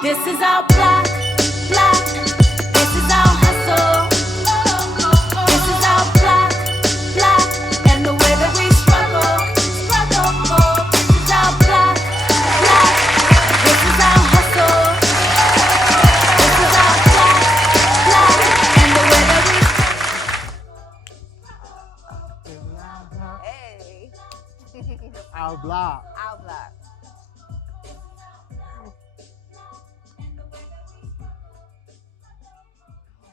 This is our block, block. This is our hustle. This is our block, block. And the way that we struggle, struggle. This is our block, block. This is our hustle. This is our block, block. And the way that Hey. Our block. Our block.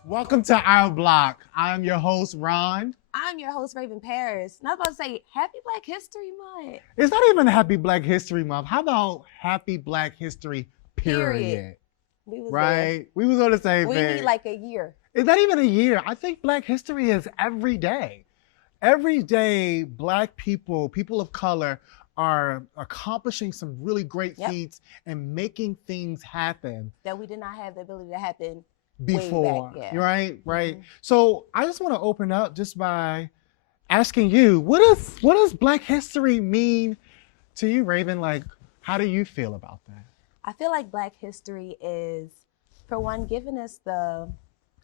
Welcome to Our Block. I'm your host, Ron. I'm your host, Raven Paris. And I was about to say, Happy Black History Month. It's not even Happy Black History Month. How about Happy Black History period? We was Right? We was on the same We thing. need like a year. It's not even a year. I think Black history is every day. Every day, Black people, people of color, are accomplishing some really great Yep. feats and making things happen That we did not have the ability to happen. before. back, yeah. Right? Mhm. So I just want to open up just by asking you, what does Black history mean to you, Raven? Like, how do you feel about that? I feel like Black history is, for one, giving us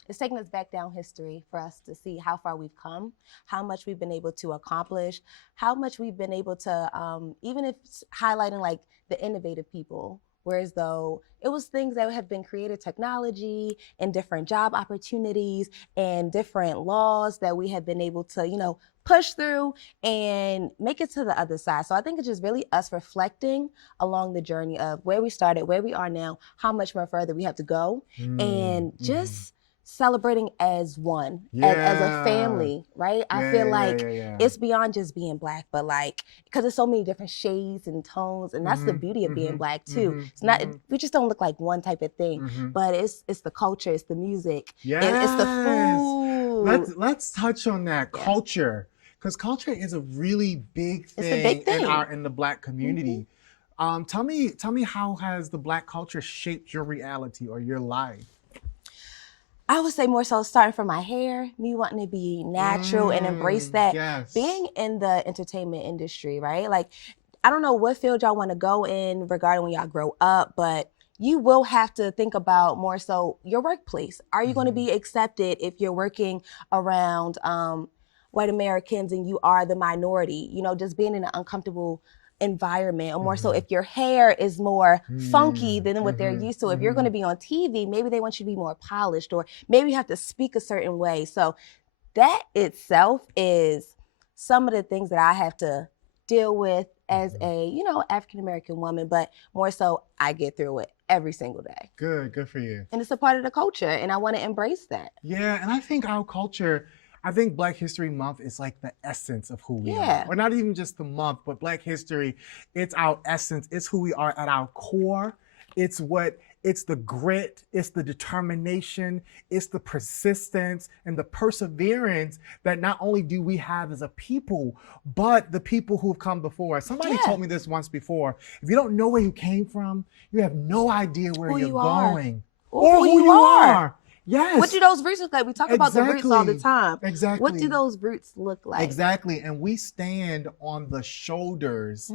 it's taking us back down history for us to see how far we've come, how much we've been able to accomplish, how much we've been able to, even if it's highlighting like the innovative people, whereas though it was things that have been created, technology and different job opportunities and different laws that we have been able to, push through and make it to the other side. So I think it's just really us reflecting along the journey of where we started, where we are now, how much more further we have to go, and just celebrating as one, as a family, right? I feel like it's beyond just being Black, but like, because there's so many different shades and tones, and that's the beauty of being Black too. It's not, we just don't look like one type of thing, but it's the culture, it's the music, it's the food. Let's touch on that culture, because culture is a really big It's a big thing. in the Black community. Tell me, how has the Black culture shaped your reality or your life? I would say more so starting from my hair, me wanting to be natural and embrace that. Yes. Being in the entertainment industry, right? Like, I don't know what field y'all want to go in regarding when y'all grow up, but you will have to think about more so your workplace. Are you going to be accepted if you're working around white Americans and you are the minority? Just being in an uncomfortable environment, or more so if your hair is more funky than what they're used to. If you're going to be on TV, maybe they want you to be more polished, or maybe you have to speak a certain way. So that itself is some of the things that I have to deal with as a, African American woman, but more so I get through it every single day. Good for you. And it's a part of the culture, and I want to embrace that. Yeah, and I think our culture, I think Black History Month is like the essence of who we Yeah. are. Or not even just the month, but Black History, it's our essence. It's who we are at our core. It's the grit, it's the determination, it's the persistence and the perseverance that not only do we have as a people, but the people who have come before us. Somebody Yeah. told me this once before. If you don't know where you came from, you have no idea where Who you're you are. going. Or who you are. Yes. What do those roots look like? We talk about the roots all the time. Exactly. What do those roots look like? Exactly. And we stand on the shoulders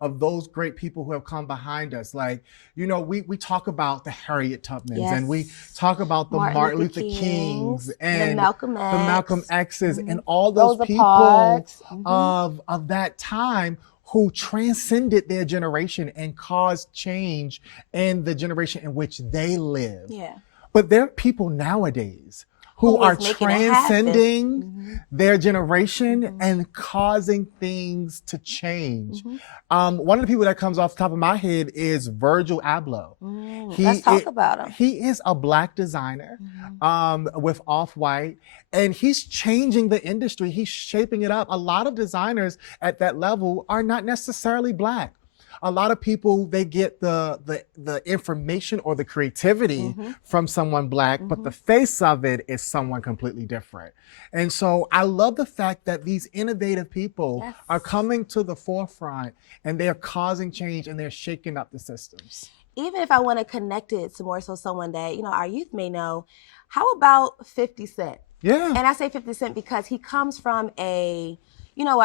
of those great people who have come behind us. Like, we talk about the Harriet Tubmans, and we talk about the Martin Luther Kings and the Malcolm X's and all those Rosa people Parks. of that time who transcended their generation and caused change in the generation in which they lived. Yeah. But there are people nowadays who Who are is making it happen. transcending their generation and causing things to change. One of the people that comes off the top of my head is Virgil Abloh. Let's talk about him. He is a Black designer with Off-White, and he's changing the industry. He's shaping it up. A lot of designers at that level are not necessarily Black. A lot of people, they get the information or the creativity from someone Black, but the face of it is someone completely different. And so I love the fact that these innovative people are coming to the forefront, and they're causing change, and they're shaking up the systems. Even if I want to connect it to more so someone that, our youth may know, how about 50 Cent? Yeah. And I say 50 Cent because he comes from an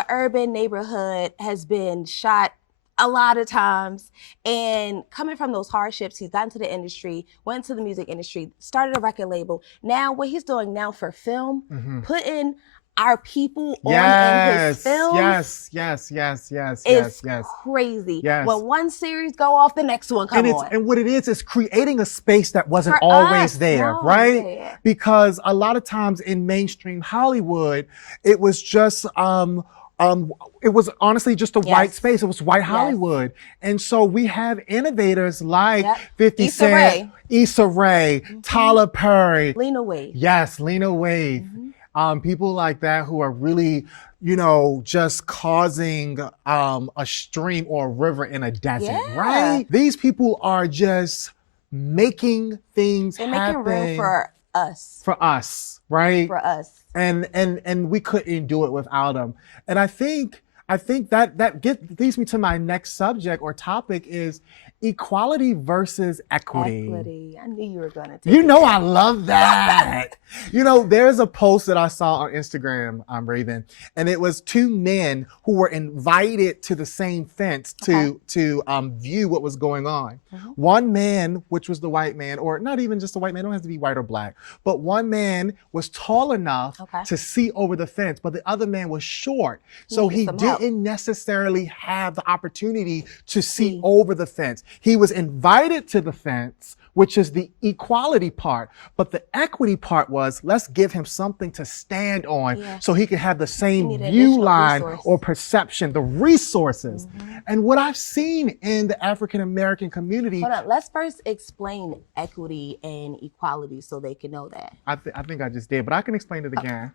urban neighborhood, has been shot a lot of times. And coming from those hardships, he's gotten to the industry, went to the music industry, started a record label. Now, what he's doing now for film, putting our people on in his films is crazy. Yes. When one series go off, the next one come on. And what it is creating a space that wasn't For always us, there, no, right? yeah. Because a lot of times in mainstream Hollywood, it was just it was honestly just a white space. It was white Hollywood. And so we have innovators like 50 Issa Cent, Rae. Issa Rae, Tyler Perry. Lena Waithe. Yes, Lena Waithe. People like that who are really, you know, just causing a stream or a river in a desert, right? These people are just making things They're happen. making room for us. For us, right? For us. And we couldn't do it without them. And I think that leads me to my next subject or topic is equality versus equity. Equity. I knew you were going to take You it know there. I love that. You know, there's a post that I saw on Instagram, Raven, and it was two men who were invited to the same fence to view what was going on. One man, which was the white man, or not even just a white man, don't have to be white or black, but one man was tall enough to see over the fence, but the other man was short. So he didn't necessarily have the opportunity to see over the fence. He was invited to the fence, which is the equality part. But the equity part was, let's give him something to stand on so he can have the same view line or perception, the resources. And what I've seen in the African-American community. Hold on, let's first explain equity and equality so they can know that. I think I just did, but I can explain it again.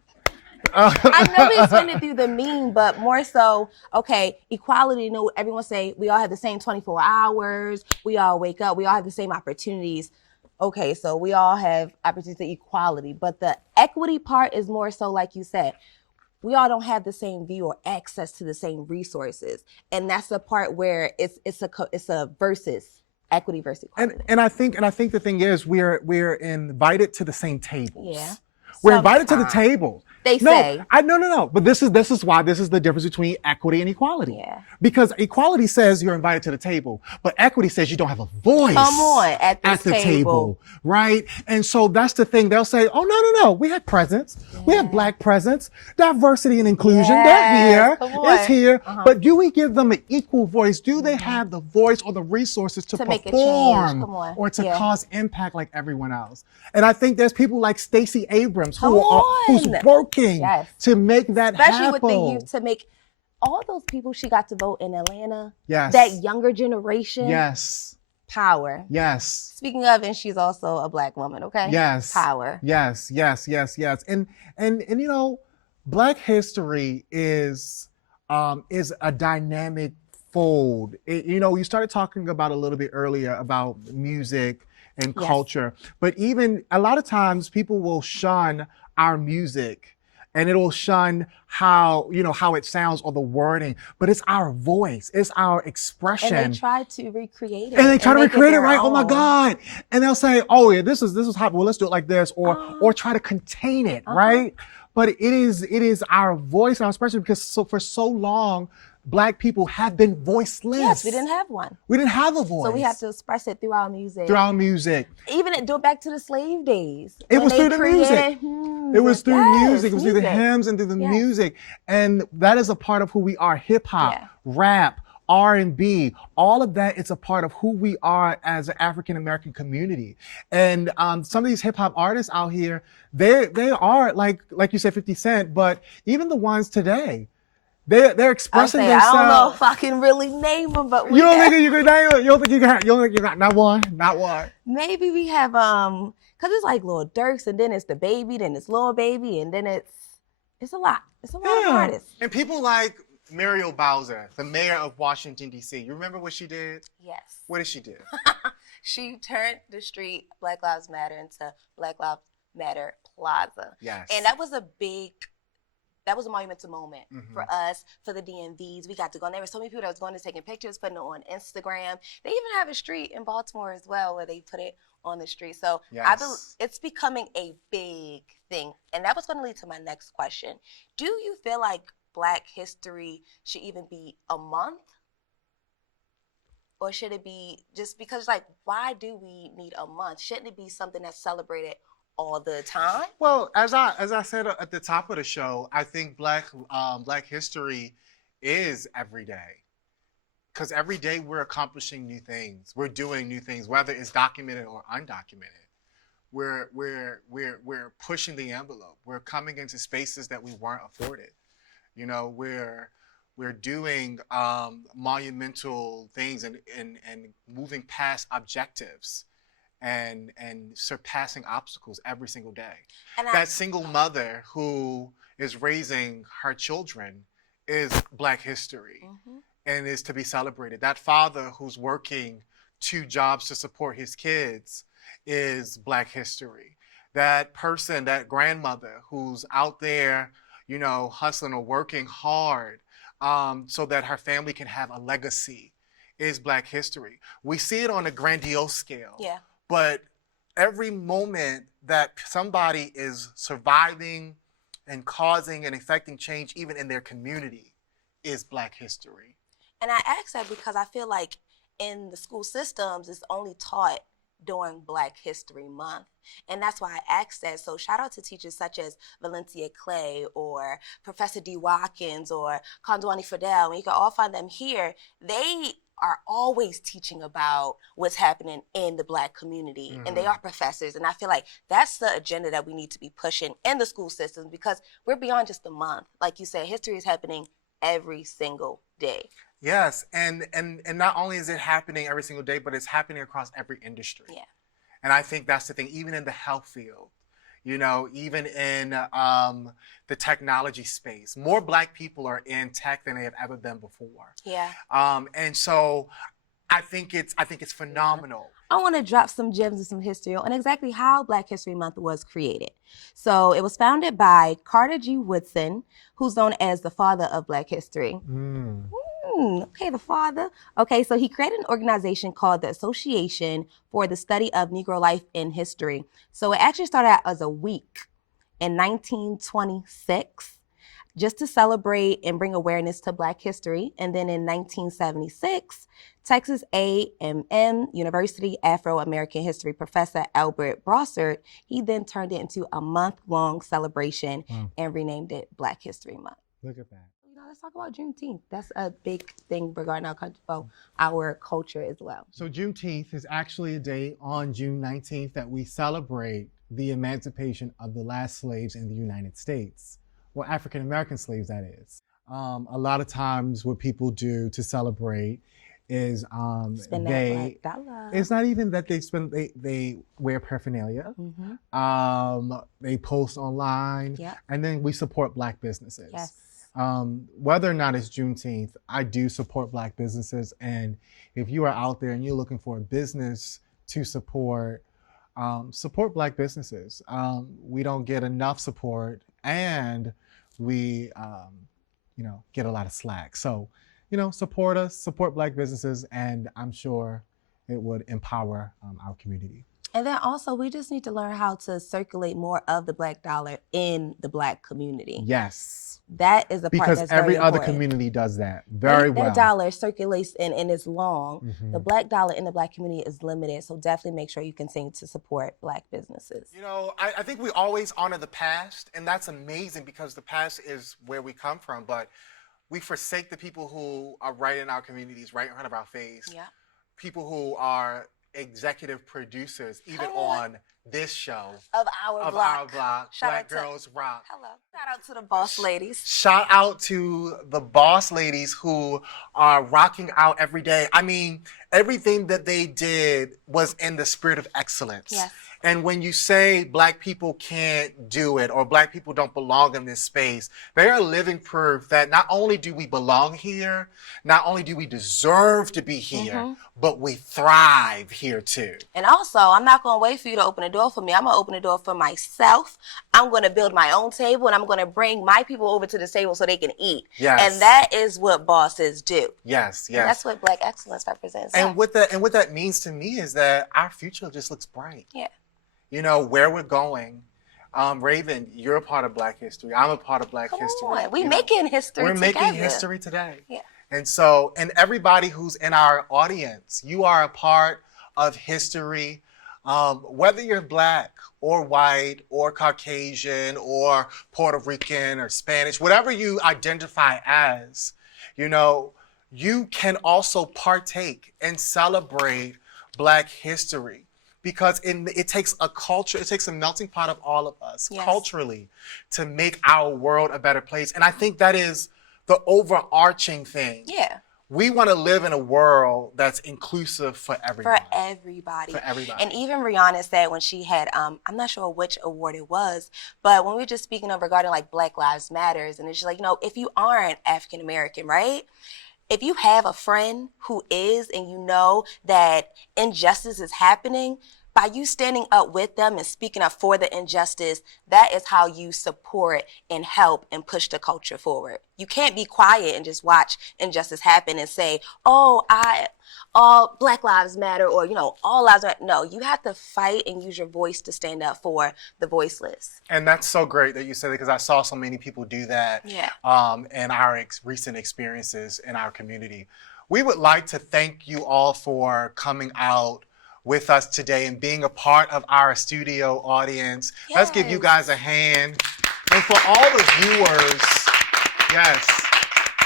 I know we explained it through the meme, but more so, okay, equality, you know, everyone say we all have the same 24 hours, we all wake up, we all have the same opportunities. Okay, so we all have opportunities to equality, but the equity part is more so, like you said, we all don't have the same view or access to the same resources. And that's the part where it's a versus. Equity versus equality. And I think the thing is we're invited to the same tables. Yeah. We're invited to the table. They say. No. But this is why this is the difference between equity and equality. Yeah. Because equality says you're invited to the table, but equity says you don't have a voice. Come on, at the table, right? And so that's the thing. They'll say, oh, no. We have presence. Yeah. We have Black presence, diversity and inclusion. They're here. It's here. But do we give them an equal voice? Do they have the voice or the resources to perform or to cause impact like everyone else? And I think there's people like Stacey Abrams who's working to make that happen. Especially with the youth, to make all those people she got to vote in Atlanta. Yes. That younger generation. Yes. Power. Yes. Speaking of, and she's also a Black woman, okay? Yes. Power. Yes. And you know, Black history is a dynamic fold. You know, you started talking about a little bit earlier about music and culture, but even a lot of times people will shun our music and it'll shun how it sounds or the wording, but it's our voice, it's our expression. And they try to recreate it. And they try to recreate it, right? Oh my God. And they'll say, oh yeah, this is hot. Well, let's do it like this, or try to contain it, right? But it is our voice and our expression, because for so long, Black people have been voiceless. Yes, we didn't have one. We didn't have a voice. So we have to express it through our music. Even do it back to the slave days. It was through the music. It was through music. It was through the hymns and through the music. And that is a part of who we are. Hip hop, rap, R&B, all of that, it's a part of who we are as an African American community. And some of these hip hop artists out here, they are like you said, 50 Cent, but even the ones today, they're expressing themselves. I don't know if I can really name them, but you don't think you can name it? You don't think you got not one? Maybe we have cause it's like Lil Durks, and then it's the Baby, then it's Lil Baby, and then it's a lot. It's a lot of artists. And people like Muriel Bowser, the mayor of Washington, D.C. You remember what she did? Yes. What did she do? She turned the street Black Lives Matter into Black Lives Matter Plaza. Yes. And that was a monumental moment for us, for the DMVs. We got to go, and there were so many people that was going to taking pictures, putting it on Instagram. They even have a street in Baltimore as well where they put it on the street. So it's becoming a big thing. And that was going to lead to my next question. Do you feel like Black history should even be a month? Or should it be just because, like, why do we need a month? Shouldn't it be something that's celebrated all the time? Well, as I said at the top of the show, I think Black history is every day. Because every day we're accomplishing new things. We're doing new things, whether it's documented or undocumented. We're pushing the envelope. We're coming into spaces that we weren't afforded. You know, we're doing monumental things and moving past objectives and surpassing obstacles every single day. And That single mother who is raising her children is Black history. And is to be celebrated. That father who's working 2 jobs to support his kids is Black history. That person, that grandmother who's out there, you know, hustling or working hard so that her family can have a legacy is Black history. We see it on a grandiose scale. Yeah. But every moment that somebody is surviving and causing and affecting change, even in their community, is Black history. And I ask that because I feel like in the school systems, it's only taught during Black History Month. And that's why I asked that. So shout out to teachers such as Valencia Clay or Professor D. Watkins or Kondwani Fidel. And you can all find them here. They are always teaching about what's happening in the Black community. And they are professors. And I feel like that's the agenda that we need to be pushing in the school systems because we're beyond just a month. Like you said, history is happening every single day. Yes, and not only is it happening every single day, but it's happening across every industry. Yeah. And I think that's the thing, even in the health field, you know, even in the technology space, more Black people are in tech than they have ever been before. Yeah. And so I think it's phenomenal. I want to drop some gems of some history on exactly how Black History Month was created. So it was founded by Carter G. Woodson, who's known as the father of Black history. Okay, the father. Okay, so he created an organization called the Association for the Study of Negro Life in History. So it actually started out as a week in 1926 just to celebrate and bring awareness to Black history. And then in 1976, Texas A&M University Afro-American History professor Albert Brossard, he then turned it into a month-long celebration and renamed it Black History Month. Look at that. You know, let's talk about Juneteenth. That's a big thing regarding our country, our culture as well. So Juneteenth is actually a day on June 19th that we celebrate the emancipation of the last slaves in the United States. Well, African-American slaves, that is. A lot of times what people do to celebrate is Spend that Black dollar. it's not even that they wear paraphernalia. They post online, Yep. and then we support Black businesses. Yes. Whether or not it's Juneteenth, I do support Black businesses. And if you are out there and you're looking for a business to support, support Black businesses. We don't get enough support, and we, get a lot of slack. So, support us, support Black businesses, and I'm sure it would empower our community. And then also, we just need to learn how to circulate more of the Black dollar in the Black community. Yes. That is the part Because that's every very other important. community does that very well. That dollar circulates and is long. Mhm. The Black dollar in the Black community is limited. So definitely make sure you continue to support Black businesses. I think we always honor the past, and that's amazing because the past is where we come from, but we forsake the people who are right in our communities, right in front of our face. Yeah. People who are executive producers, even Come on. on this show Of our block. Shout Black out to- Girls Rock. Hello. Shout out to the boss ladies. Shout out to the boss ladies who are rocking out every day. I mean, everything that they did was in the spirit of excellence. Yes. And when you say Black people can't do it or Black people don't belong in this space, they are living proof that not only do we belong here, not only do we deserve to be here, but we thrive here too. And also, I'm not going to wait for you to open the door for me. I'm going to open the door for myself. I'm going to build my own table, and I'm going to bring my people over to the table so they can eat. Yes. And that is what bosses do. Yes, And yes. that's what Black excellence represents. And what that means to me is that our future just looks bright. Yeah. Where we're going. Raven, you're a part of Black history. I'm a part of Black Come history. on. We making history We're together. making history today. Yeah. And so, and everybody who's in our audience, you are a part of history, whether you're Black or white or Caucasian or Puerto Rican or Spanish, whatever you identify as, you know, you can also partake and celebrate Black history. Because it takes a culture, it takes a melting pot of all of us culturally to make our world a better place. And I think that is the overarching thing. Yeah. We want to live in a world that's inclusive for everyone. For everybody. For everybody. And even Rihanna said when she had, I'm not sure which award it was, but when we were just speaking of regarding like Black Lives Matters, and it's just like, you know, if you aren't African American, right? If you have a friend who is, and you know that injustice is happening, by you standing up with them and speaking up for the injustice, that is how you support and help and push the culture forward. You can't be quiet and just watch injustice happen and say, oh, all Black Lives Matter, or, you know, all lives matter. No, you have to fight and use your voice to stand up for the voiceless. And that's so great that you said it, because I saw so many people do that in our recent experiences in our community. We would like to thank you all for coming out with us today and being a part of our studio audience. Yes. Let's give you guys a hand. And for all the viewers,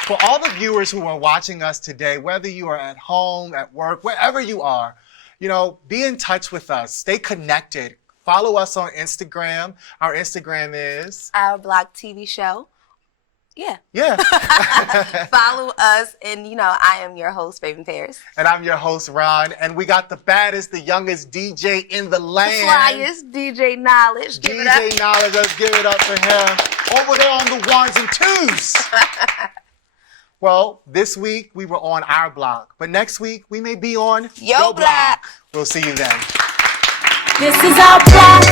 for all the viewers who are watching us today, whether you are at home, at work, wherever you are, you know, be in touch with us. Stay connected. Follow us on Instagram. Our Instagram is Our Block TV show. Yeah. Follow us, and you know, I am your host, Raven Paris. And I'm your host, Ron. And we got the baddest, the youngest DJ in the land. The flyest, DJ Knowledge. Give it up. DJ Knowledge, let's give it up for him. Over there on the ones and twos. Well, this week we were on Our Block, but next week we may be on Your Block. We'll see you then. This is our block.